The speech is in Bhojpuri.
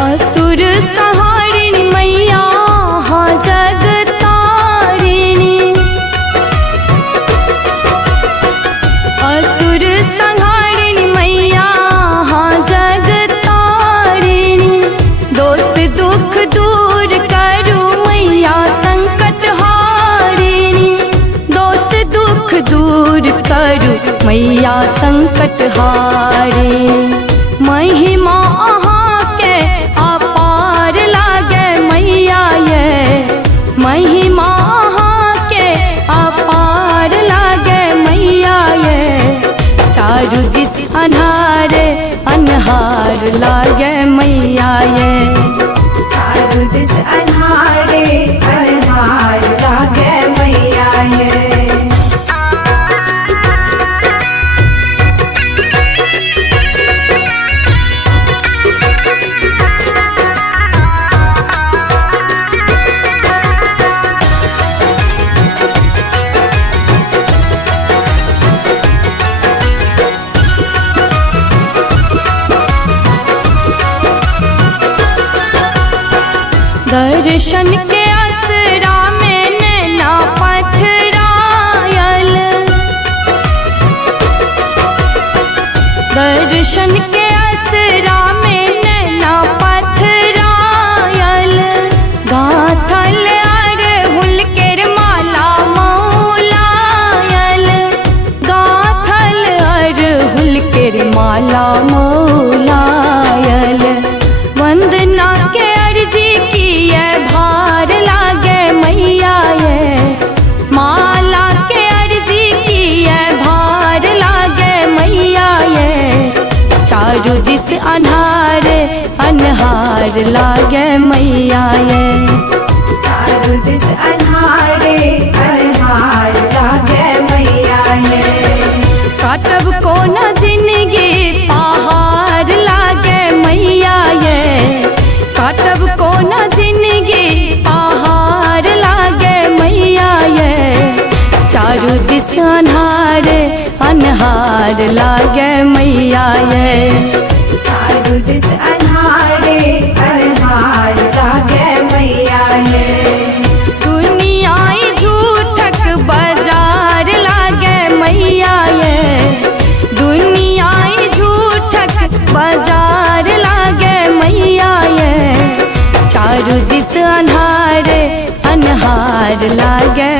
असुर संहारिणी मैया हाँ जग तारिणी। असुर संहारिणी मैया हाँ जग तारिणी। दोष दुख दूर करो मैया संकट हारिणी। दोष दुख दूर करो मैया संकट हारिणी। महिमा अहाँ के अपार लागे मैया ये। महिमा अहाँ के अपार लागे मैया ये। चारू दिस अन्हार अन्हार लागे मैया ये। चारू दिस अन्हारे अन्हार लागे मैया ये। दर्शन के असरा में नैना पथरायल। दर्शन के असरा में नैना पथरायल। गाथल अरहुल केर माला मौलायल। गाथल अरहुल केर माला मौलायल। वंदना के अर्जी किए भार लागे मैया ये। माला के अर्जी किए भार लागे मैया ये। चारू दिस अन्हार अन्हार लागे मैया ये। चारू दिस अन्हारे अन्हार लागे मैया ये। काटब कोना जिंदगी पहाड़ लागे मैया ये। काटब कोना जिंदगी पहाड़ लागे मैया ये। चारू दिस अन्हार अन्हार लागे मैया ये। चारू दिस अन्हारे अन्हार लागे मैया ये। दुनियाई झूठक बाजार लागे मैया ये। दुनियाई झूठक बाजार लागे मैया ये। चारू दिस अन्हार अन्हार लागे